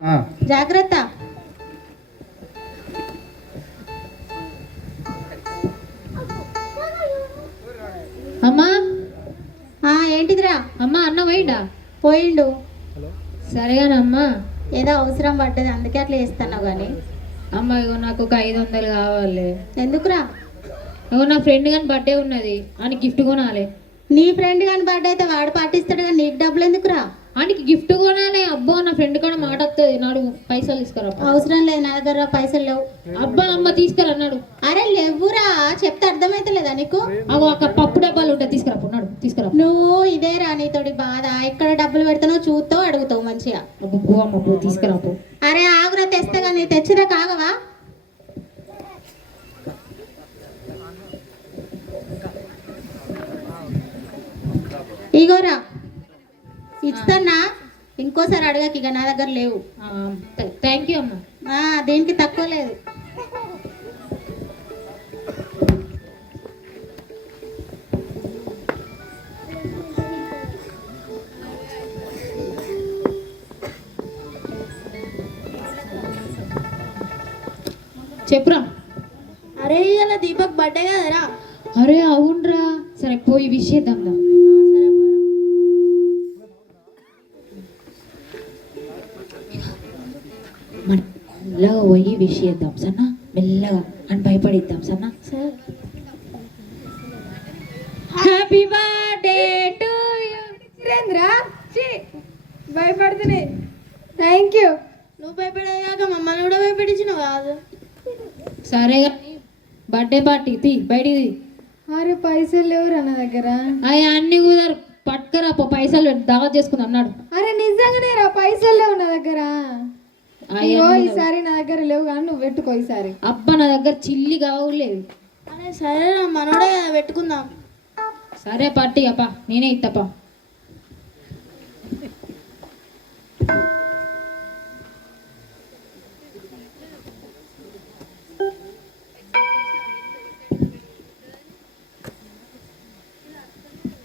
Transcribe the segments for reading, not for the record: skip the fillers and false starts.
జాగ్రత్త. అమ్మా ఏంటిదిరా? అమ్మా అన్న పోయిండా? పోయిండు. సరేగానమ్మా, ఏదో అవసరం పడ్డది అందుకే అట్లా చేస్తున్నావు కానీ. అమ్మ ఇగో నాకు ఒక 500 కావాలి. ఎందుకురా? ఇగో నా ఫ్రెండ్ గాని బర్త్డే ఉన్నది అని గిఫ్ట్ కొనాలి. నీ ఫ్రెండ్ కానీ బర్త్డే అయితే వాడు పాటిస్తాడు కానీ నీకు డబ్బులు ఎందుకురా? ఆయనకి గిఫ్ట్ కొనాలి. అబ్బో నా ఫ్రెండ్ కూడా మాట వస్తుంది, నాడు పైసలు తీసుకురా. అవసరం లేదు, నా దగ్గర పైసలు లేవు. అబ్బా అమ్మ తీసుకురా అన్నాడు. అరే లేవురా, చెప్తే అర్థమైతలేదా నీకు? అగో అక్కడ పప్పు డబ్బాలు ఉంటాయి, తీసుకురా నాడు తీసుకురా. నువ్వు ఇదేరా నీతోటి బాధ. ఎక్కడ డబ్బులు పెడతానో చూస్తావు, అడుగుతావు మంచిగా. అబ్బో అమ్మ పో తీసుకురా పో. అరే ఆగురా, తెస్తే కానీ తెచ్చిదా కాగవా? ఇగోరా ఇస్తానా, ఇంకోసారి అడగకి, ఇక నా దగ్గర లేవు. థ్యాంక్ యూ అమ్మ. దేనికి తక్కువ లేదు. చెప్పురా. అరే ఇలా దీపక్ బర్త్డే కదరా? అరే అవునరా, సరే పోయి విష్ చేద్దాం. మెల్లగా పోయి విష్ చేద్దాం సన్నా, మెల్లగా అని భయపడిద్దాం సన్నా. Happy birthday to you. భయపడుతున్నాయి. Thank you. నువ్వు భయపడేదాకా మమ్మల్ని కూడా భయపెట్టించినావు కాదు. సరే కానీ బర్త్డే పార్టీ తీ బయటిది. అరే పైసలు లేవురా నా దగ్గర. అవి అన్ని కుదరు, పట్టుకరా పో, పైసలు దావత్ చేసుకుందాం అన్నాడు. అరే నిజంగానే రా, పైసలు లేవు నా దగ్గర. ఈసారి నా దగ్గర లేవు కానీ నువ్వు పెట్టుకో ఈసారి. అబ్బా నా దగ్గర చిల్లి కావలేదు. అరే సరే మనోడే పెట్టుకుందాం. సరే పట్టి అప్ప, నేనే ఇత్తప్ప.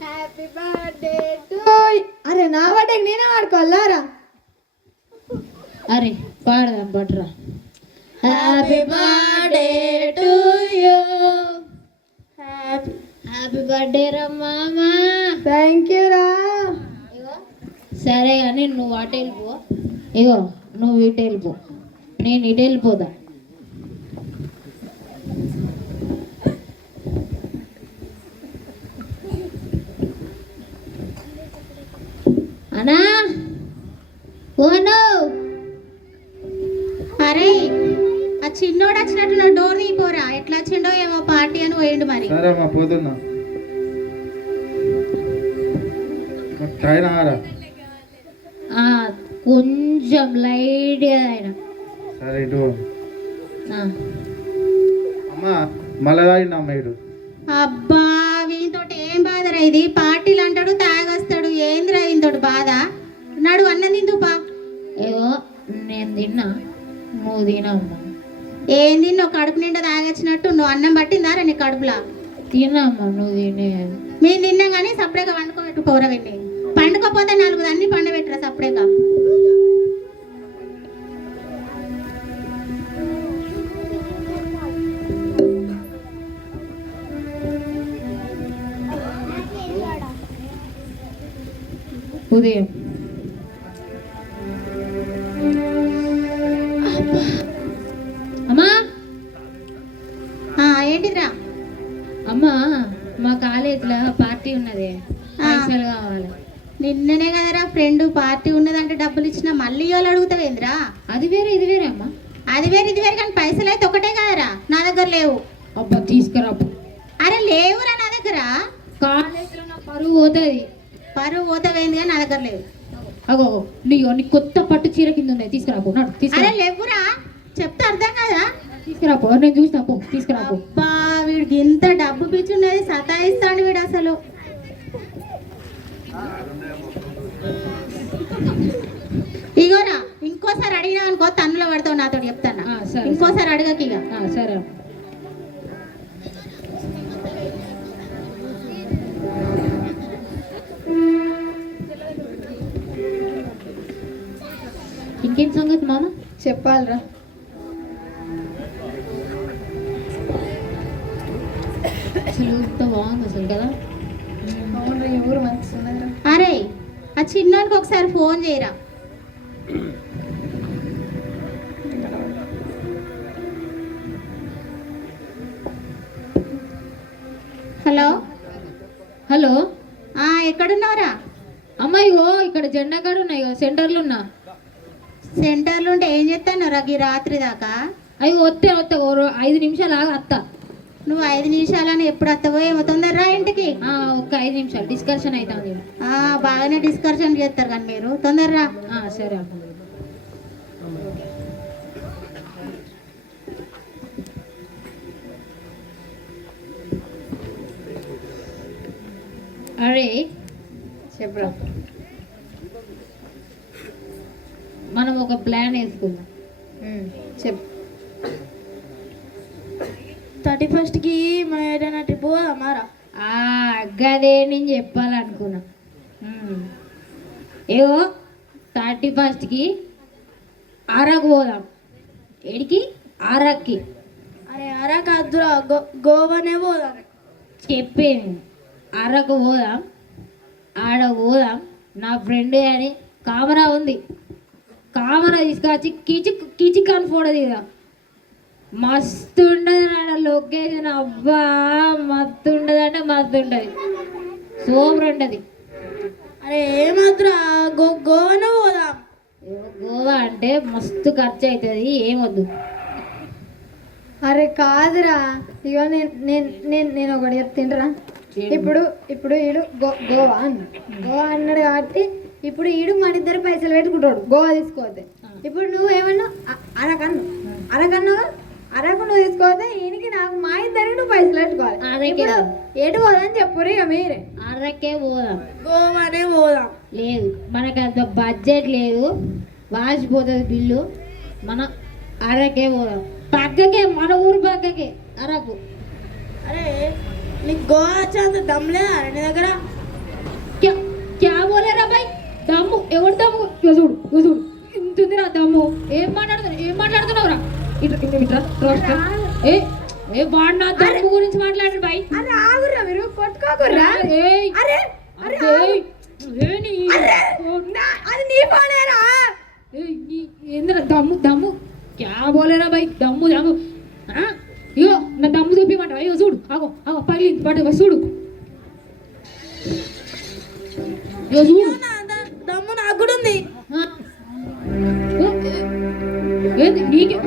Happy birthday to. అరే నా బర్త్డేకి నేనే వాడుకోవాలారా? అరే పాడదాం పట్టురా. Happy birthday to you. Happy birthday రా మామా. థ్యాంక్ యూ రా. సరే కానీ నువ్వు అటు వెళ్ళిపో, ఇగో నువ్వు ఇటు వెళ్ళిపో, నేను ఇటు వెళ్ళిపోదా. అన్నా ఓను. అరే ఆ చిన్నోడు వచ్చినట్టు నా డోర్ తీపోరా. ఎట్లా వచ్చిండో ఏమో, పార్టీ అని పోయిండు మరి. పోతున్నా. కొంచెం లైట్ ఆయన. సరే ఇటు అమ్మా మళ్ళా తాగిండమ్మా ఇటు. అబ్బా వీనితోటి ఏం బాధరా? ఇది పార్టీలు అంటాడు, తాగొస్తాడు. ఏందిరా వీనితోటి బాధ? నాడు అన్నం తిందుపా. ఏదో నేను తిన్నా, నువ్వు తినమ్మా. ఏం తిన్నావు? కడుపు నిండా తాగొచ్చినట్టు. నువ్వు అన్నం పట్టిందారా నీ కడుపులా? తినమ్మా, నువ్వు తినే. మేము తిన్నాం కానీ సపరేట్గా వండుకోబెట్టు కూర వెళ్ళి. పండుకోపోతే 4 అన్ని పండబెట్టరా సపరేట్గా. ఉదయం అమ్మా. ఏంటిదిరా? అమ్మా మా కాలేజీలో పార్టీ ఉన్నది, పైసలు కావాలి. నిన్ననే కదరా ఫ్రెండ్ పార్టీ ఉన్నదంటే డబ్బులు ఇచ్చినా మళ్ళీ వాళ్ళు అడుగుతావేంద్రా? అది వేరే ఇది వేరే అమ్మా. అది వేరే ఇది వేరే కానీ పైసలు అయితే ఒకటే కదరా. నా దగ్గర లేవు. అబ్బా తీసుకురా. అరే లేవురా నా దగ్గర. కాలేజీలో నా పరువు పోతుంది. పరువు పోతావేంది కానీ నా దగ్గర లేవు. అగో నీ కొత్త పట్టు చీర కింద ఉన్నాయి, తీసుకురాపో. అరే లేవురా, చెప్తే అర్థం కదా. తీసుకురాపో, నేను చూసిన పో, తీసుకురాపో. అబ్బా వీడికి ఇంత డబ్బు పిచ్చున్నది, సతాయిస్తాడు వీడు అసలు. ఇగోరా ఇంకోసారి అడిగినా అనుకో తన్నులో పడతావు. నాతో చెప్తాను, ఇంకోసారి అడగకి. ఇక సరే. ఇంకేం సంగతి మామ చెప్పాలరా. అసలు ఇంత బాగుంది అసలు కదా. అవునరా, ఈ ఊరు మంచిగా ఉన్నదిరా. అరే ఆ చిన్నోనికి ఒకసారి ఫోన్ చేయరా. హలో హలో ఎక్కడున్నావురా? అమ్మాయిగో ఇక్కడ జెండా కాడ ఉన్నాయి సెంటర్లో ఉన్నా. సెంటర్లో ఉంటే ఏం చేస్తాను ఈ రాత్రి దాకా? అవి వస్తే 5 నిమిషాలు ఆగా అత్త. నువ్వు 5 నిమిషాలని ఎప్పుడు వస్తావో ఏమో, తొందరరా ఇంటికి. ఒక్క 5 నిమిషాలు డిస్కషన్ అవుతుంది. బాగానే డిస్కషన్ చేస్తారు కానీ మీరు తొందరరా. సరే అమ్మ. అరే చెప్పరా. మనం ఒక ప్లాన్ వేసుకుందాం. చెప్పు. 31కి మనం ఏదైనా ట్రిప్ పోదామారా? గదే నేను చెప్పాలనుకున్నా. ఏవో 31కి అరకు పోదాం. ఎడికి? అరక్కి. అరే అరకు అద్దురా, గోవానే పోదాం. చెప్పేది అరకు పోదాం. ఆడ పోదాం. నా ఫ్రెండ్ అని కెమెరా ఉంది, కెమెరా తీసుకొచ్చి కిచిక్ అని ఫోటో దిగుదాం. మస్తు ఉండదు ఆడ లొకేషన్. అబ్బా మస్తు ఉండదు అంటే మస్తు ఉంటుంది, సూపర్ ఉంటుంది. అరే ఏమద్దురా, గోవానే పోదాం. గోవా అంటే మస్తు ఖర్చు అవుతుంది, ఏమొద్దు. అరే కాదురా, ఇక నేను ఒకటి చెప్తుండ్రా. ఇప్పుడు ఈడు గోవా అన్నాడు కాబట్టి ఇప్పుడు ఈడు మన ఇద్దరు పైసలు పెట్టుకుంటాడు గోవా తీసుకోవద్దే. ఇప్పుడు నువ్వు ఏమన్నా అరకన్నావు, అరకు నువ్వు తీసుకోవద్దే. ఈయనకి నాకు మా ఇద్దరికి నువ్వు పైసలు పెట్టుకోవాలి. ఇప్పుడు ఎటు పోదాని చెప్పురు ఇక మీరే. అరకే పోదాం, గోవానే పోదాం. లేదు మనకు అంత బడ్జెట్ లేదు, వాసిపోతుంది బిల్లు. మన అరకే పోదాం. పక్కకే, మన ఊరు పక్కకే అరకు. అరే నీకు గోవా వచ్చేంత దమ్ లేదా నీ దగ్గర? క్యా బోలేరా బాయ్? దమ్ము ఎవరు దమ్ము? చూడు చూడు ఇంతుంది నా దమ్ము. ఏం మాట్లాడుతున్నావురా? ఏ వాడు నా దమ్ము గురించి మాట్లాడారు బాయ్. అరే ఆగురా, మీరు కొట్టుకోకుర్రా. అది నీ ఫోనేరా? ఏంద్రా దమ్ము దమ్ము? క్యా బోలేరా బాయ్? దమ్ము దమ్ము. ఇగో నా దమ్ము చూపిమంటావా? అయ్యో చూడు, ఆగో పగిలింది పట్టు చూడు. చూడు దమ్ము నాకు కూడా ఉంది.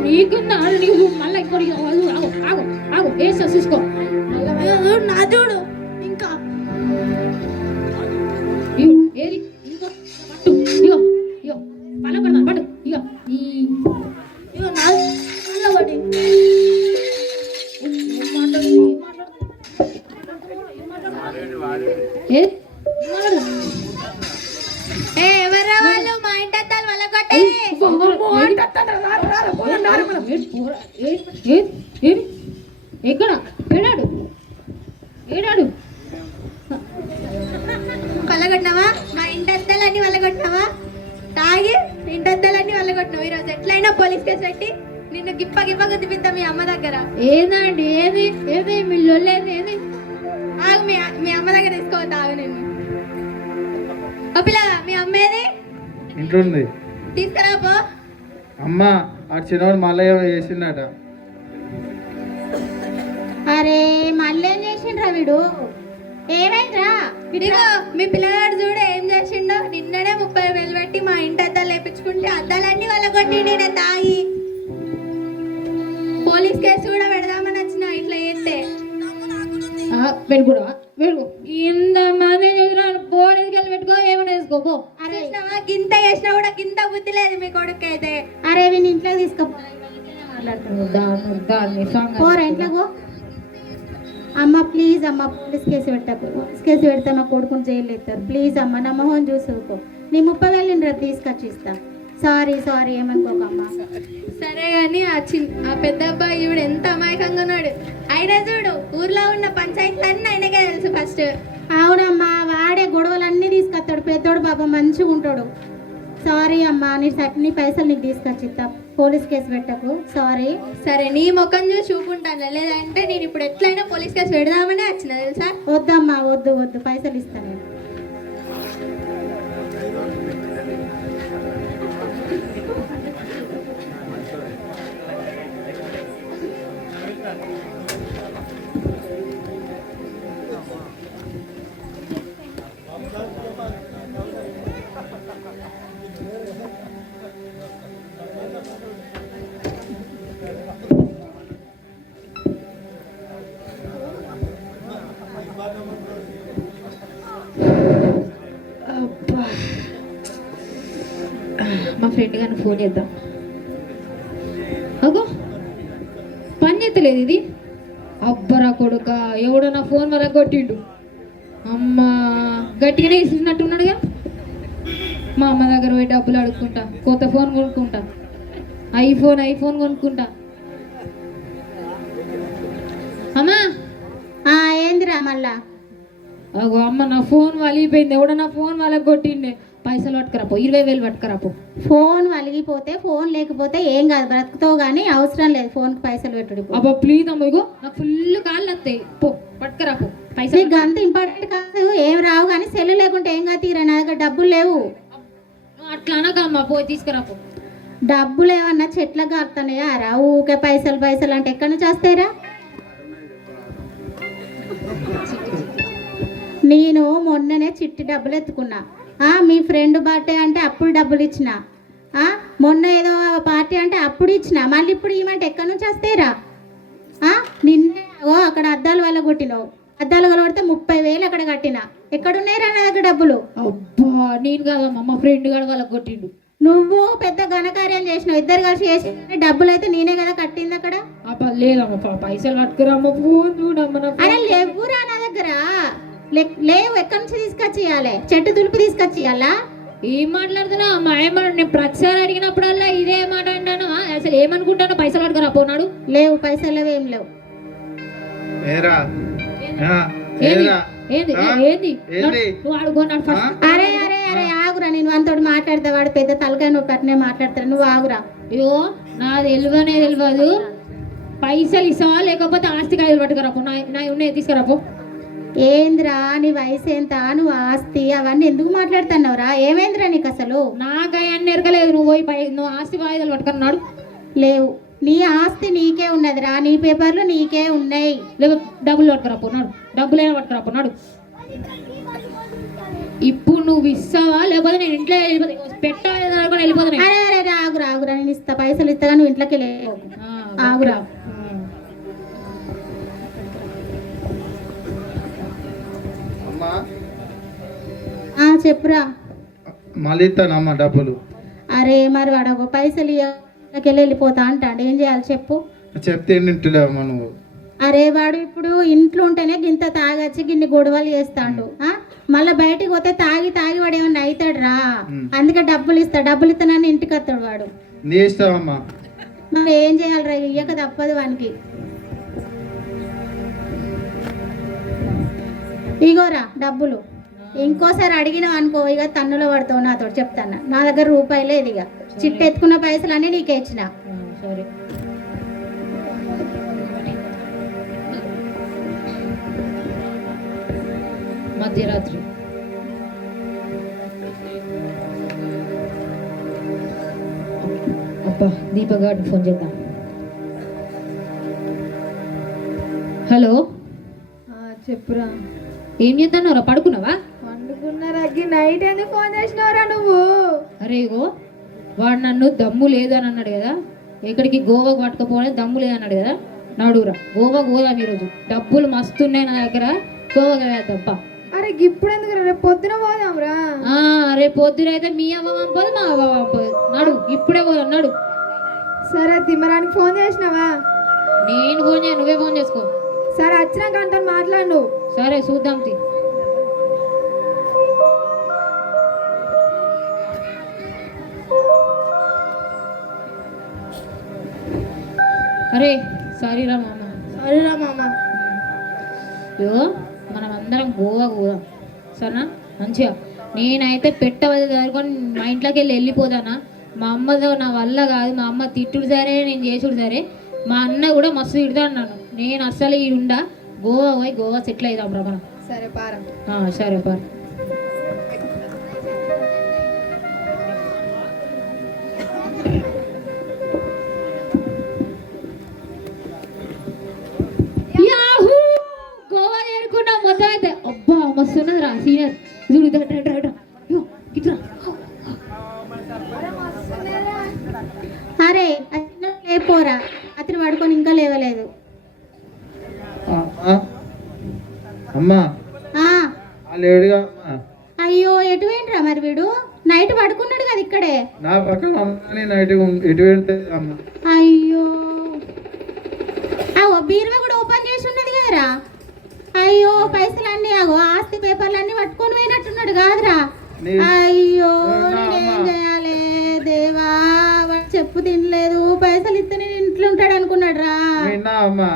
నీకున్నా నీకు మళ్ళీ ఇంకోటి ఆగు వేస్తా చూసుకో. నా చూడు ఇంకా ఏది ఇంకో పట్టు. ఇగో ఇగో పళ్ళ పడతా పట్టు. ఇగో ఇగో నా ఒకటి. ఎవరా వాళ్ళు? మా ఇంటి అద్దాలు వల్ల కొట్టే. ఎక్కడ ఏడాడు వల్లగొట్టినావా? మా ఇంటి అద్దాలన్నీ వల్లగొట్టినావా? తాగి ఇంటి అద్దాలన్నీ వల్లగొట్టినావు. ఈరోజు ఎట్లయినా పోలీస్ కేసు పెట్టి నిన్ను గిప్ప గుద్దిపిద్దాం మీ అమ్మ దగ్గర. ఏదండి? ఏది మీ లొల్లేది? ఏది? ఆగు, మీ అమ్మ దగ్గర తీసుకోవద్దు. ఆగు, నిన్ను పిల్ల మీ అమ్మేది ఇంట్లో ఉంది. తీసుకురా పో. అమ్మ ఆ చిన్నవాడు మళ్ళీ ఏమో చేసిండట. అరే మళ్ళీ ఏం చేసిండ్రా వీడు? ఏమైందిరా? ఇదిగో మీ పిల్లగాడు చూడు ఏం చేసిండో. నిన్ననే 30,000 పెట్టి మా ఇంటి అద్దాలు వేయించుకుంటే అద్దాలన్నీ వాళ్ళ కొట్టి నేను తాగి పోలీస్ కేసు కూడా పెడదామని వచ్చిన ఇట్లా చేస్తే. పెట్టుకోడా? పెట్టుకో. ఇంతమంది చూసినాను, పోలీసుకి వెళ్ళి పెట్టుకో, ఏమైనా వేసుకోపో. అరే గింత చేసినా కూడా గింత బుద్ధి లేదు మీ కొడుకు అయితే. అరే వీని ఇంట్లో తీసుకోపో. పోరా ఇంట్లోకి పో. అమ్మ ప్లీజ్ అమ్మ, పోలీస్ కేసు పెట్టకు. పోలీస్ కేసు పెడితే మా కొడుకుని జైలు ఎత్తారు. ప్లీజ్ అమ్మ, నా మొహం చూసుకో. నీ 30,000 రేపు తీసుకొచ్చి ఇస్తా. సారీ ఏమనుకోకమ్మా. సరే కానీ ఆ పెద్ద అబ్బాయి ఈవిడ ఎంత అమాయకంగా ఉన్నాడు. అయినా చూడు ఊర్లో ఉన్న పంచాయతీలన్నీ ఆయనకే తెలుసు ఫస్ట్. అవునమ్మా, వాడే గొడవలన్నీ తీసుకొస్తాడు. పెద్దోడు బాబా మంచిగా ఉంటాడు. సారీ అమ్మా, నీ పైసలు నీకు తీసుకొచ్చిస్తా. పోలీస్ కేసు పెట్టకు. సారీ. సరే నీ ముఖం చూసి చూపుకుంటాను, లేదంటే నేను ఇప్పుడు ఎట్లయినా పోలీస్ కేసు పెడదామని వచ్చిన తెలుసా. వద్దమ్మా, వద్దు వద్దు, పైసలు ఇస్తాను నేను. అబ్బా. మా ఫ్రెండ్ గారిని ఫోన్ చేద్దాం. అగో పని చేస్తలేదు ఇది. అబ్బరా కొడుక, ఎవడో నా ఫోన్ వల్ల కొట్టిండు. అమ్మా గట్టిగానే ఇస్తున్నట్టున్నాడుగా. మా అమ్మ దగ్గర పోయి డబ్బులు అడుక్కుంటా, కొత్త ఫోన్ కొనుక్కుంటా, ఐఫోన్ కొనుక్కుంటా. అమ్మా ఏందిరా మళ్ళా? అగో అమ్మ, నా ఫోన్ వలిగిపోయింది. ఎవడో నా ఫోన్ వాళ్ళకి కొట్టిండే. పైసలు పట్టుకురాపో, 20,000 పట్టుకురాపో. ఫోన్ వలిగిపోతే ఫోన్ లేకపోతే ఏం కాదు, బ్రతుకుతావు కానీ అవసరం లేదు ఫోన్కి పైసలు పెట్టుడు. అబ్బా ప్లీజ్ అమ్మ, ఇగో నాకు ఫుల్ కాళ్ళు వస్తాయి. పో పట్టుకురాపో పైసలు. నీకు అంత ఇంపార్టెంట్ కాదు, ఏం రావు కానీ సెల్ లేకుంటే ఏం కాదు. తీరా నా దగ్గర డబ్బులు లేవు. అట్లా అనకమ్మా, పోయి తీసుకురాపో. డబ్బులు ఏమన్నా చెట్లకు కారుతున్నాయా రా? ఊకే పైసలు అంటే ఎక్కడి నుంచి వస్తాయిరా? నేను మొన్ననే చిట్టి డబ్బులు ఎత్తుకున్నా. మీ ఫ్రెండ్ బర్త్డే అంటే అప్పుడు డబ్బులు ఇచ్చిన. మొన్న ఏదో పార్టీ అంటే అప్పుడు ఇచ్చిన. మళ్ళీ ఇప్పుడు ఇవ్వమంటే ఎక్కడి నుంచి వస్తాయిరా? నిన్నే అక్కడ అద్దాలు వల్ల కొట్టినావు. అద్దాలు వల్ల కొడితే 30,000 అక్కడ కట్టిన. ఎక్కడున్నాయిరా నా దగ్గర డబ్బులు? అబ్బా నేను కాదమ్మా, మా ఫ్రెండ్ గారు వాళ్ళకి కొట్టిండు. నువ్వు పెద్ద ఘనకార్యం చేసినావు, ఇద్దరు కలిసి చేసి. డబ్బులు అయితే నేనే కదా కట్టింది అక్కడ. అబ్బా లేదమ్మా, పైసలు కట్టుకురామ్మ. ఫోన్ చూడమ్మా. అరే లేవురా నా దగ్గర, లేవు. ఎక్కడి నుంచి తీసుకొచ్చి ఇవ్వాలి? చెట్టు దులిపి తీసుకొచ్చి ఇవ్వాలా? ఏం మాట్లాడుతున్నావు అమ్మా? నేను ప్రతిసారి అడిగినప్పుడల్లా ఇదే మాట అంటాను. అసలు ఏమనుకుంటాను? పైసలు కట్టుకురా పోనాడు. లేవు పైసలు, ఏం లేవు. ఏరా ఏంది ఏరా ఏంది ఏంది నువ్వు అడుగున్నాడు ఫస్ట్. అరే అరే అరే ఆగురా, నేను వానితోటి మాట్లాడితే వాడు పెద్ద తలకాయ నొప్పి అట్నే మాట్లాడతాడు. నువ్వు ఆగురా. అయ్యో నాది తెలియదు. పైసలు ఇస్తావా లేకపోతే ఆస్తి కాయలు పట్టుకురాపో. నా ఉన్నాయి తీసుకురాపో. ఏంద్రా నీ వయసు ఎంత? నువ్వు ఆస్తి అవన్నీ ఎందుకు మాట్లాడుతున్నావురా? ఏమైందిరా నీకు అసలు? నాకు అవన్నీ ఎరకలేదు. నువ్వు పోయి నువ్వు ఆస్తి వాయిదాలు పట్టుకున్నాడు. లేవు, నీ ఆస్తి నీకే ఉన్నదిరా, నీ పేపర్లు నీకే ఉన్నాయి. లేకపోతే డబ్బులు పట్టుకురాపోన్నాడు. డబ్బులు ఏమైనా పట్టుకురాపోన్నాడు. ఇప్పుడు నువ్వు ఇస్తావా లేకపోతే నేను ఇంట్లో పెట్టాలి వెళ్ళిపోతాను. అరే అరే ఆగురా ఆగురా, నేను ఇస్తా, పైసలు ఇస్తా. నువ్వు ఇంట్లోకి వెళ్ళి ఆగురా. చెప్పురా. మళ్ళీ ఇస్తానమ్మా డబ్బులు. అరే మరి వాడు పైసలు ఇళ్ళకెళ్ళి వెళ్ళిపోతా అంటాడు. ఏం చేయాలి చెప్పు? చెప్తే ఇంటిలేమ్మా నువ్వు. అరే వాడు ఇప్పుడు ఇంట్లో ఉంటేనే గింత తాగొచ్చి గిన్ని గొడవలు చేస్తాడు. మళ్ళీ బయటికి పోతే తాగి వాడు ఏమన్నా అవుతాడు రా. అందుకే డబ్బులు ఇస్తానని ఇంటికి వస్తాడు వాడు. నీ ఇస్తావమ్మా. మరి ఏం చేయాలిరా? ఇయ్యక తప్పదు వానికి. ఇగోరా డబ్బులు. ఇంకోసారి అడిగినావు అనుకో, ఇక తన్నులో పడతావు. నాతో చెప్తాను, నా దగ్గర రూపాయి లేదు. ఇక చిట్టు ఎత్తుకున్న పైసలు అన్నీ నీకే ఇచ్చిన. సరే మధ్యరాత్రి అబ్బా దీపగాడికి ఫోన్ చేద్దాం. హలో చెప్పురా. ఏం చేద్దానవరా? పడుకున్నావా? పండుకున్నారా? నైట్ ఎందుకు ఫోన్ చేసినవరా నువ్వు? అరే ఇగో వాడు నన్ను దమ్ము లేదని అన్నాడు కదా, ఎక్కడికి గోవాకు పట్టుకపోవడం దమ్ము లేదన్నాడు కదా. నడురా గోవాకు పోదాం ఈరోజు. డబ్బులు మస్తున్నాయి నా దగ్గర, గోవాకి వేద్దాంపా. అరే ఇప్పుడు ఎందుకు? రేపు పొద్దున పోదాం రా. రేపు పొద్దున అయితే మీ అవ్వ పంపదు, మా అవ్వ పంపదు. నడు ఇప్పుడే పోదాం నడు. సరే తిమ్మరానికి ఫోన్ చేసినావా? నేను ఫోన్ చేయను, నువ్వే ఫోన్ చేసుకో. సరే వచ్చినాక అంతా మాట్లాడు నువ్వు. సరే చూద్దాం తి. అరే సారీరా మామ. సరేరా మామ. యో మనం అందరం గోవాకు పోదాం సరేనా? మంచిగా నేనైతే పెట్టవది జరుగుకొని మా ఇంట్లోకి వెళ్ళిపోతానా. మా అమ్మతో నా వల్ల కాదు. మా అమ్మ తిట్టుడు సరే, నేను చేసుడు సరే. మా అన్న కూడా మస్తు తిడతాడు నన్ను. నేను అస్సలు ఈ ఉండా గోవా పోయి గోవా సెటిల్ అవుదాం రా మనం. సరే పారా. సరే పార. గోవా చేరుకున్నాం మొత్తం అయితే. అబ్బా మస్తు ఉన్నది రా సీనియర్. అరే లేపోరా, అతను పడుకొని ఇంకా లేవలేదు. అమ్మా ఆ, లేడుగా అమ్మా. అయ్యో ఎటు పోయిండ్రా మరి వీడు? నైట్ పడుకున్నాడు కదా ఇక్కడే. నా పక్కన అమ్మని నైట్ ఎటు పెడితే అమ్మా. అయ్యో ఆ బీరువా కూడా ఓపెన్ చేసి ఉన్నది కదరా. అయ్యో పైసలు అన్నీ ఆగో ఆస్తి పేపర్లు అన్నీ పట్టుకొని పోయినట్టున్నాడు కాదురా. అయ్యో నేనేం చేయాలి దేవా, వాడు చెప్పు తినలేదు, పైసలు ఇస్తే నేను ఇంట్లో ఉంటాడు అనుకున్నాడు రా. అమ్మా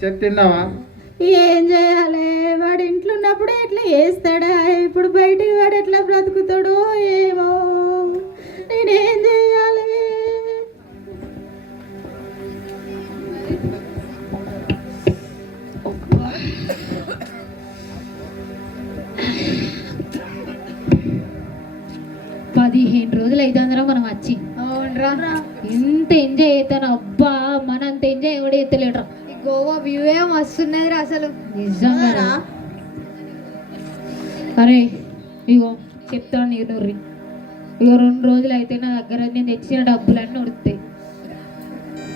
చెప్పు తిన్నావా? ఏం చేయాలి, వాడు ఇంట్లో ఉన్నప్పుడు ఎట్లా చేస్తాడా, ఇప్పుడు బయటికి వాడు ఎట్లా బ్రతుకుతాడో ఏమో, నేనేం చేయాలి. రోజులు అవుతుందిరా మనం వచ్చి. అవునరా, ఎంత ఎంజాయ్ అవుతాను. అబ్బా మనంత ఎంజాయ్ ఎవడే ఎత్తలేడరా. ఈ గోవా వ్యూవే మస్తున్నదిరా అసలు. నిజంగా. అరే ఇగో చెప్తాను నేను, ఇగో 2 రోజులు అయితే నా దగ్గర నేను తెచ్చిన డబ్బులన్నీ ఉడుతాయి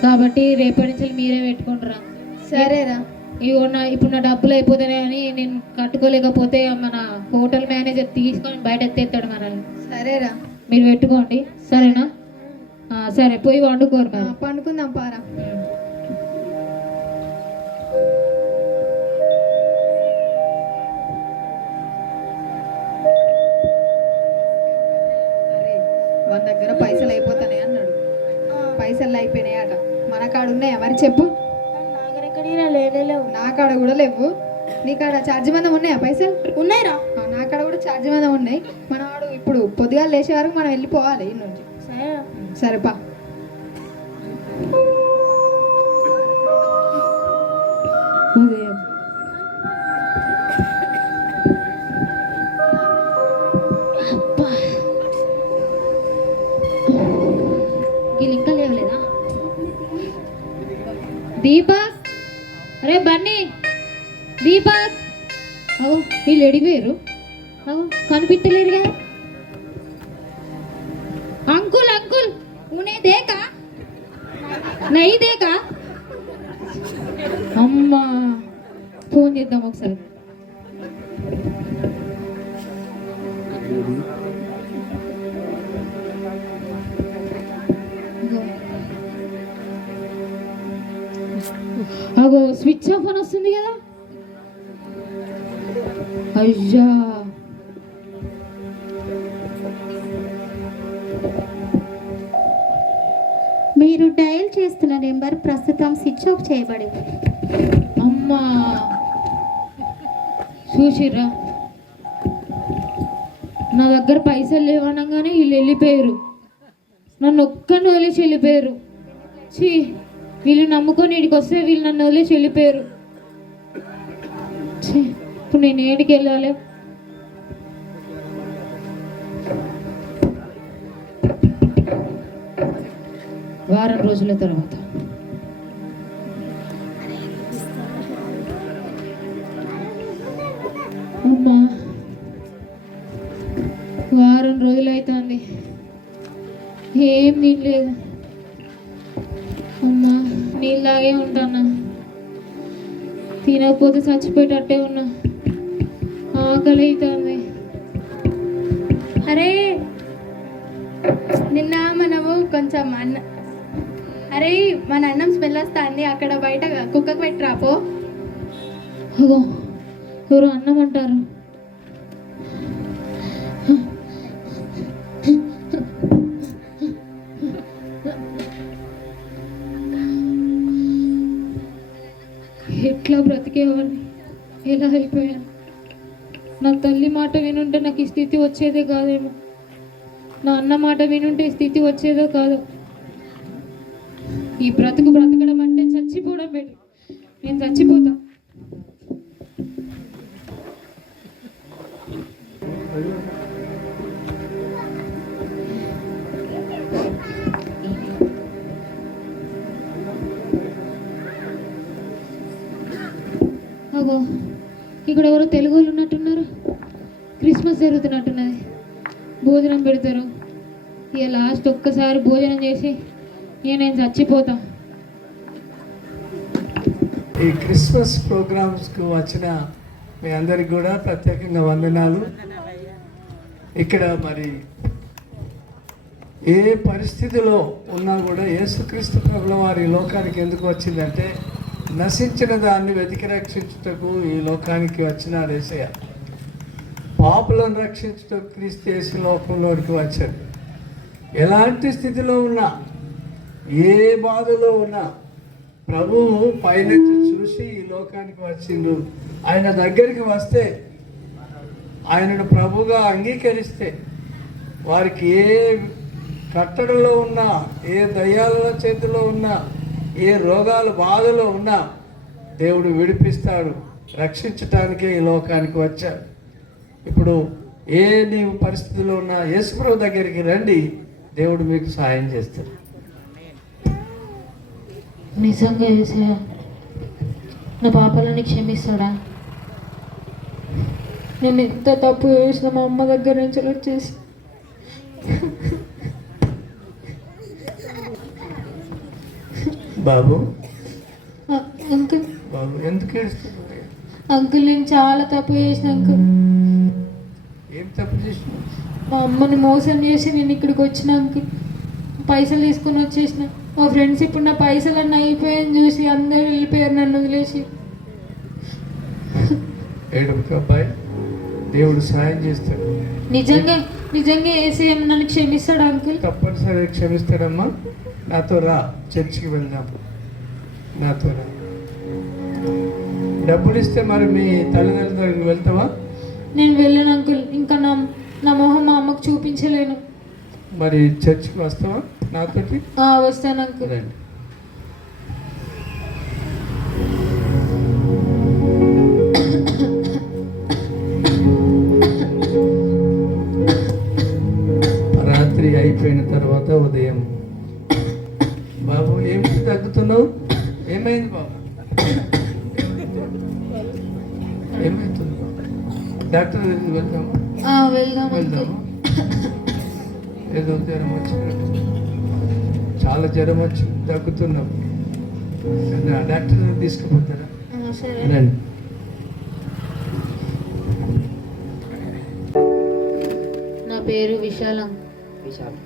కాబట్టి రేపటి నుంచి మీరే పెట్టుకుంటారా. సరేరా. ఇగో ఇప్పుడు నా డబ్బులు అయిపోతాయి అని నేను కట్టుకోలేకపోతే మన హోటల్ మేనేజర్ తీసుకొని బయట ఎత్తేస్తాడు మనల్ని. సరేరా, మీరు పెట్టుకోండి సరేనా. సరే పోయి వండుకోరు మరి. పండుకుందాం పారా. మన దగ్గర పైసలు అయిపోతాయి అన్నాడు. పైసలు అయిపోయినాయట. మన కాడ ఉన్నాయా మరి చెప్పు? నా కాడ కూడా లేవు. నీ కాడ ఛార్జీ మందం ఉన్నాయా పైసలు? ఉన్నాయిరా. నా కాడ కూడా ఛార్జీ మందం ఉన్నాయి. మన వాడు ఇప్పుడు పొద్దుగా లేచే వరకు మనం వెళ్ళిపోవాలి ఈ నుంచి. సరేపా. వీళ్ళు ఇంకా లేవలేదా? దీపక్, అరే బన్నీ, దీపక్. అవు వీళ్ళు ఎడిపోయారు. అవు కనిపించలేరు కదా. అంకుల్ అంకుల్ ఉనే దేకా నై దేకా. అమ్మా ఫోన్ చేద్దాం ఒకసారి. అగో స్విచ్ ఆఫ్ అని వస్తుంది కదా. అయ్యా మీరు డయల్ చేస్తున్న నెంబర్ ప్రస్తుతం స్విచ్ ఆఫ్ చేయబడింది. అమ్మా చూసిర్రా, నా దగ్గర పైసలు లేవనగానే వీళ్ళు వెళ్ళిపోయారు. నన్ను ఒక్కరిని వదిలేసి వెళ్ళిపోయారు. చీ, వీళ్ళు నమ్ముకొని ఇడికి వస్తే వీళ్ళు నన్ను వదిలేసి వెళ్ళిపోయారు. ఇప్పుడు నేను ఏడికి వెళ్ళాలి? వారం రోజుల తర్వాత అమ్మా వారం రోజులు అవుతుంది, ఏం తినలేదు. అమ్మా నీళ్ళలాగే ఉంటానా, తినకపోతే చచ్చిపోయేటట్టే ఉన్నా, ఆకలి అవుతుంది. అరే నిన్న మనము కొంచెం అరే మన అన్నం స్మెల్ వస్తా అండి, అక్కడ బయట కుక్కకు పెట్టరాపో. అగో ఎవరు అన్నం అంటారు. ఎట్లా బ్రతికేవాడిని, ఎలా అయిపోయాను. నాకు తల్లి మాట వినుంటే నాకు ఈ స్థితి వచ్చేదే కాదేమో, నా అన్న మాట వినుంటే ఈ స్థితి వచ్చేదో కాదు. ఈ బ్రతకడం అంటే చచ్చిపోవడం బెటర్. నేను చచ్చిపోతా. అగో ఇక్కడ ఎవరో తెలుగు వాళ్ళు ఉన్నట్టున్నారు. క్రిస్మస్ జరుగుతున్నట్టున్నది. భోజనం పెడతారు. ఇక లాస్ట్ ఒక్కసారి భోజనం చేసి నేను చచ్చిపోతా. ఈ క్రిస్మస్ ప్రోగ్రామ్స్కు వచ్చిన మీ అందరికి కూడా ప్రత్యేకంగా వందనాలు. ఇక్కడ మరి ఏ పరిస్థితిలో ఉన్నా కూడా యేసుక్రీస్తు ప్రభుల వారి లోకానికి ఎందుకు వచ్చిందంటే నశించిన దాన్ని వెతికి రక్షించుటకు ఈ లోకానికి వచ్చినాడు యేసయ్య. పాపులను రక్షించుటకు క్రీస్తు యేసు లోకంలోనికి వచ్చాడు. ఎలాంటి స్థితిలో ఉన్నా, ఏ బాధలో ఉన్నా ప్రభువు పైనుంచి చూసి ఈ లోకానికి వచ్చిండు. ఆయన దగ్గరికి వస్తే, ఆయనను ప్రభుగా అంగీకరిస్తే వారికి ఏ కట్టడలో ఉన్నా, ఏ దయ్యాల చేతిలో ఉన్నా, ఏ రోగాల బాధలో ఉన్నా దేవుడు విడిపిస్తాడు. రక్షించటానికే ఈ లోకానికి వచ్చాడు. ఇప్పుడు ఏ నీవు పరిస్థితిలో ఉన్నా యేసుప్రభు దగ్గరికి రండి, దేవుడు మీకు సహాయం చేస్తాడు. నిజంగా యేసయ్య నా పాపాలని క్షమిస్తాడా? నేను ఎంత తప్పు చేసిన మా అమ్మ దగ్గర నుంచి వచ్చేసి. బాబు అంకుల్, బాబు ఎందుకు ఏడుస్తుంది? అంకుల్ నేను చాలా తప్పు చేసిన అంకుల్. ఏం తప్పు చేసినావు? మా అమ్మని మోసం చేసి నేను ఇక్కడికి వచ్చిన అంకుల్. పైసలు తీసుకొని వచ్చేసిన. మా ఫ్రెండ్స్ ఇప్పుడు నా పైసలన్నీ అయిపోయాయని చూసి అందరూ వెళ్ళిపోయారు నన్ను వదిలేసి. ఏడుపు అబ్బాయి, దేవుడు సహాయం చేస్తాడు. నిజంగా నిజంగా యేసయ్య నన్ను క్షమిస్తాడు అంకుల్? తప్పనిసరిగా క్షమిస్తాడమ్మా. నాతో రా, చర్చికి వెళ్దాం. నాతో రా. డబ్బులు ఇస్తే మరి మీ తల్లిదండ్రుల దగ్గరికి వెళ్తావా? నేను వెళ్ళాను అంకుల్. ఇంకా నా మొహం మా అమ్మకు చూపించలేను. మరి చర్చికి వస్తావా నాతోటి? వస్తాను అంకుల్. రండి. రాత్రి అయిపోయిన తర్వాత ఉదయం. బాబు ఏమిటి తగ్గుతున్నావు? ఏమైంది బాబు? ఏమైతుంది బాబు? డాక్టర్ దగ్గరికి వెళ్దామా? వెళ్దామా? ఏదో జ్వరం వచ్చినట్టు, చాలా జ్వరం వచ్చి తగ్గుతున్నాం. డాక్టర్ దగ్గర తీసుకుపోతారా? రండి. నా పేరు విశాలం. విశాల్.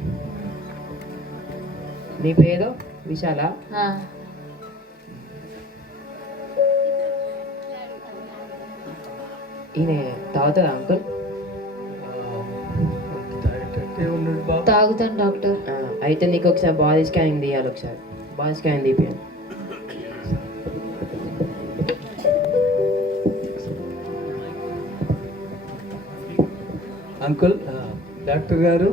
నీ పేరు విశాల? ఈయన తాగుతాడా అంకుల్? తాగుతాను డాక్టర్. అయితే నీకు ఒకసారి బాడీ స్కానింగ్ తీయాలి. ఒకసారి బాడీ స్కానింగ్ తీపియాలి. అంకుల్, డాక్టర్ గారు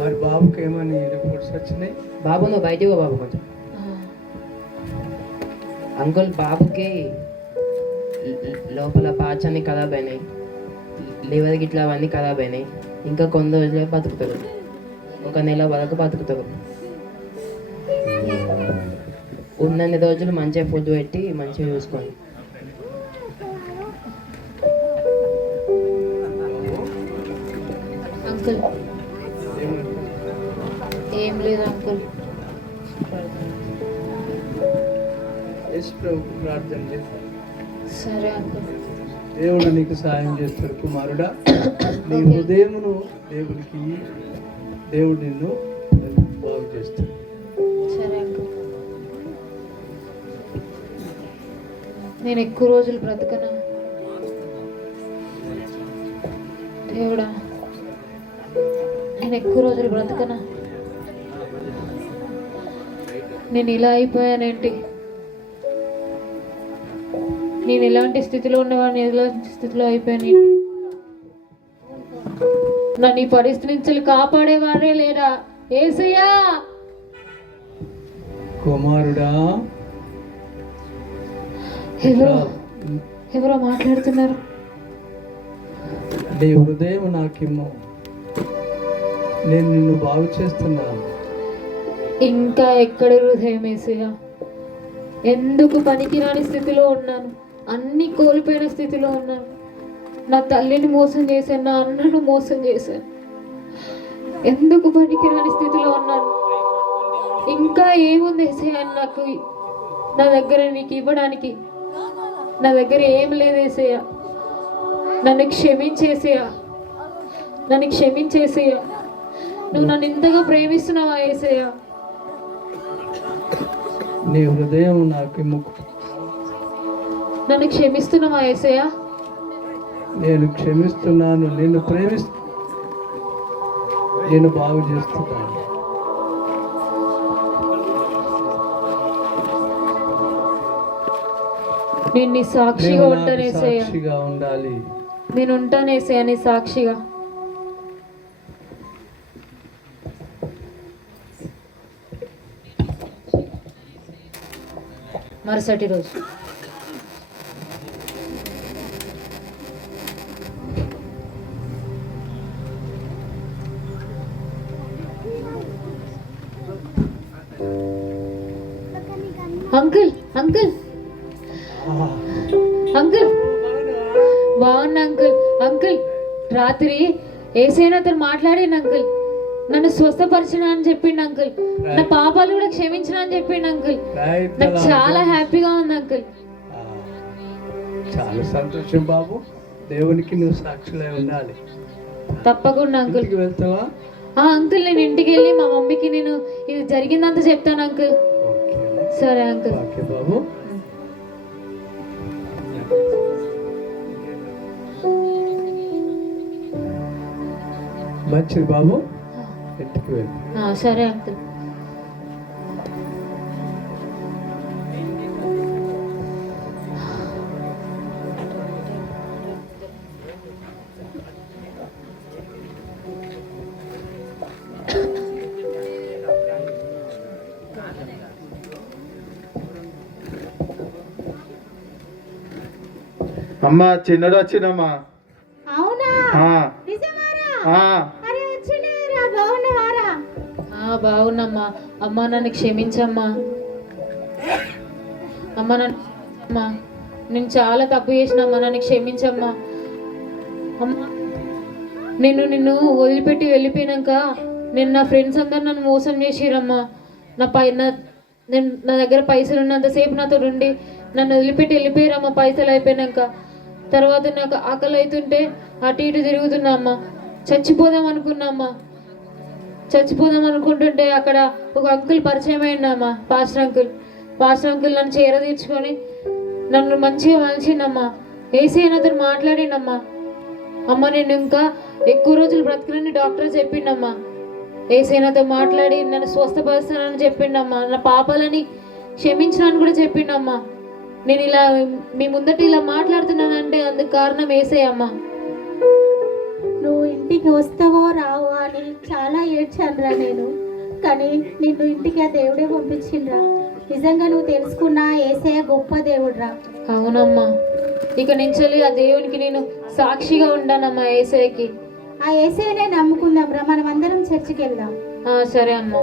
మరి బాబుకి ఏమని రిపోర్ట్స్ వచ్చినాయి? బాబు నువ్వు బయటికి పో బాబు కొంచెం. అంకుల్ బాబుకి లోపల పార్ట్స్ అన్ని ఖరాబ్ అయినాయి. లివర్ గిట్లా అవన్నీ ఖరాబ్ అయినాయి. ఇంకా కొన్ని రోజులే బతుకుతారు. 1 నెల వరకు బతుకుతారు. ఉన్నన్ని రోజులు మంచిగా ఫుడ్ పెట్టి మంచిగా చూసుకోండి. అంకుల్ ఏం లేదు అంకుల్. ప్రార్థన చేస్తాను. సరే అంకుల్. దేవుడు నీకు సహాయం చేస్తాడు కుమారుడా. నీ హృదయమును దేవుడికి, దేవుడు నిన్ను బాగు చేస్తాడు. సరే అంకుల్. నేను ఎక్కువ రోజులు బ్రతకనా దేవుడా? నేను ఎక్కువ రోజులు బ్రతకనా? నేను ఇలా అయిపోయానేంటి? నేను ఎలాంటి స్థితిలో ఉన్నవాడిని ఎలాంటి స్థితిలో అయిపోయాను. నన్ను ఈ పరిస్థితి నుంచి కాపాడేవారే లేరా యేసయ్యా? కుమారుడా, ఎవరో మాట్లాడుతున్నారు. నీ హృదయం నాకిమ్ము, నేను నిన్ను బాగు చేస్తున్నాను. ఇంకా ఎక్కడ హృదయం యేసయ్యా? ఎందుకు పనికిరాని స్థితిలో ఉన్నాను, అన్ని కోల్పోయిన స్థితిలో ఉన్నాను. నా తల్లిని మోసం చేశాను, నా అన్నను మోసం చేశాను. ఎందుకు పనికిరాని స్థితిలో ఉన్నాను? ఇంకా ఏముంది యేసయ్యా నాకు? నా దగ్గర నీకు ఇవ్వడానికి నా దగ్గర ఏం లేదు యేసయ్యా. నన్ను క్షమించేసేయా, నన్ను క్షమించేసేయా. నువ్వు నన్ను ఇంతగా ప్రేమిస్తున్నావా యేసయ్యా? నీ హృదయం నాకిమ్ము, నన్ను క్షమిస్తున్నావా యేసయ్యా? నేను క్షమిస్తున్నాను, నిన్ను నేను బాగు చేస్తున్నాను. నేను నీ సాక్షిగా నీవు నాకు ఉంటాను యేసయ్యా. సాక్షిగా ఉండాలి. నేను ఉంటాను యేసయ్యా నీ సాక్షిగా. మరుసటి రోజు అంకుల్ అంకుల్ అంకుల్ బాగున్నా అంకుల్. అంకుల్ రాత్రి ఏసైనా అతను మాట్లాడిండు అంకుల్. నన్ను స్వస్థపరిచిన అని చెప్పిండు అంకుల్. నా పాపాలు కూడా క్షమించిన అని చెప్పిండు అంకుల్. నాకు చాలా హ్యాపీగా ఉంది అంకుల్. చాలా సంతోషం బాబు. దేవునికి నువ్వు సాక్షులై ఉండాలి. తప్పకుండా అంకుల్. ఇంటికి వెళ్తావా? అంకుల్ నేను ఇంటికి వెళ్ళి మా మమ్మీకి నేను ఇది జరిగిందంతా చెప్తాను అంకుల్. సరే అంకుల్. ఓకే బాబు. మంచిది బాబు, ఇంటికి వెళ్ళి. సరే అంకుల్. అమ్మా చిన్నడు వచ్చినమ్మా. అవునా? ఆ, నిజమారా? ఆ. అరే వచ్చినారా? బాగున్నావారా? బాగున్నమ్మా. అమ్మ నన్ను క్షమించమ్మా. అమ్మ నన్ను క్షమించమ్మా. నేను చాలా తప్పు చేసినమ్మా, నన్ను క్షమించమ్మా. అమ్మ నిన్ను వదిలిపెట్టి వెళ్ళిపోయినాక నేను నా ఫ్రెండ్స్ అందరు నన్ను మోసం చేసిరమ్మా. నా దగ్గర పైసలు ఉన్నంతసేపు నాతో ఉండి నన్ను వదిలిపెట్టి వెళ్ళిపోయారమ్మా పైసలు అయిపోయినాక. తర్వాత నాకు ఆకలి అవుతుంటే అటు ఇటు తిరుగుతున్నా అమ్మ. చచ్చిపోదాం అనుకున్నామ్మా. చచ్చిపోదాం అనుకుంటుంటే అక్కడ ఒక అంకుల్ పరిచయం అయిందమ్మా, పాస్టర్ అంకుల్. పాస్టర్ అంకుల్ నన్ను చేర తీర్చుకొని నన్ను మంచిగా మలిచిండమ్మా. ఏసైనాతో మాట్లాడిండమ్మా. అమ్మ నేను ఇంకా ఎక్కువ రోజులు బ్రతకనని డాక్టర్ చెప్పిండమ్మా. ఏసైనాతో మాట్లాడి నన్ను స్వస్థపరుస్తానని చెప్పిండమ్మా. నా పాపాలని క్షమించడానికి కూడా చెప్పిండమ్మా. నేను ఇలా మీ ముందట ఇలా మాట్లాడుతున్నానంటే అందుకు కారణం ఏసయ్యమ్మా. నువ్వు ఇంటికి వస్తావో రావో అని చాలా ఏడ్చానురా నేను. కానీ నిన్ను ఇంటికి ఆ దేవుడే పంపించిండ్రా. నిజంగా నువ్వు తెలుసుకున్నా ఏసయ్య గొప్ప దేవుడురా. అవునమ్మా. ఇక నుంచి ఆ దేవునికి నేను సాక్షిగా ఉంటానమ్మా. ఏసయ్యకి ఆ ఏసయ్యనే నమ్ముకుందాం రా. మనం అందరం చర్చికి వెళ్దాం. సరే అమ్మా.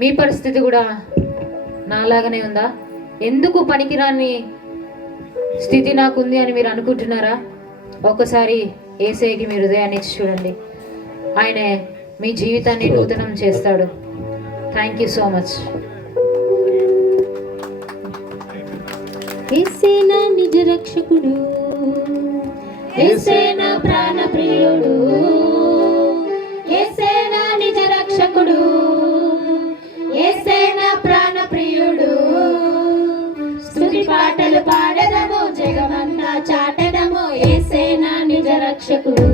మీ పరిస్థితి కూడా నాలాగానే ఉందా? ఎందుకు పనికిరాని స్థితి నాకుంది అని మీరు అనుకుంటున్నారా? ఒకసారి యేసయ్యకి మీ హృదయాన్ని ఇచ్చి చూడండి. ఆయన మీ జీవితాన్ని నూతనం చేస్తాడు. Thank you so much. Yesayya నిజ రక్షకుడు, యేసయ్య ప్రాణ ప్రియుడు, యేసయ్య నిజ రక్షకుడు, యేసయ్య ప్రాణ ప్రియుడు. స్తుతి పాటలు పాడదము, జగమంతా చాటదము, యేసయ్య నిజ రక్షకుడు.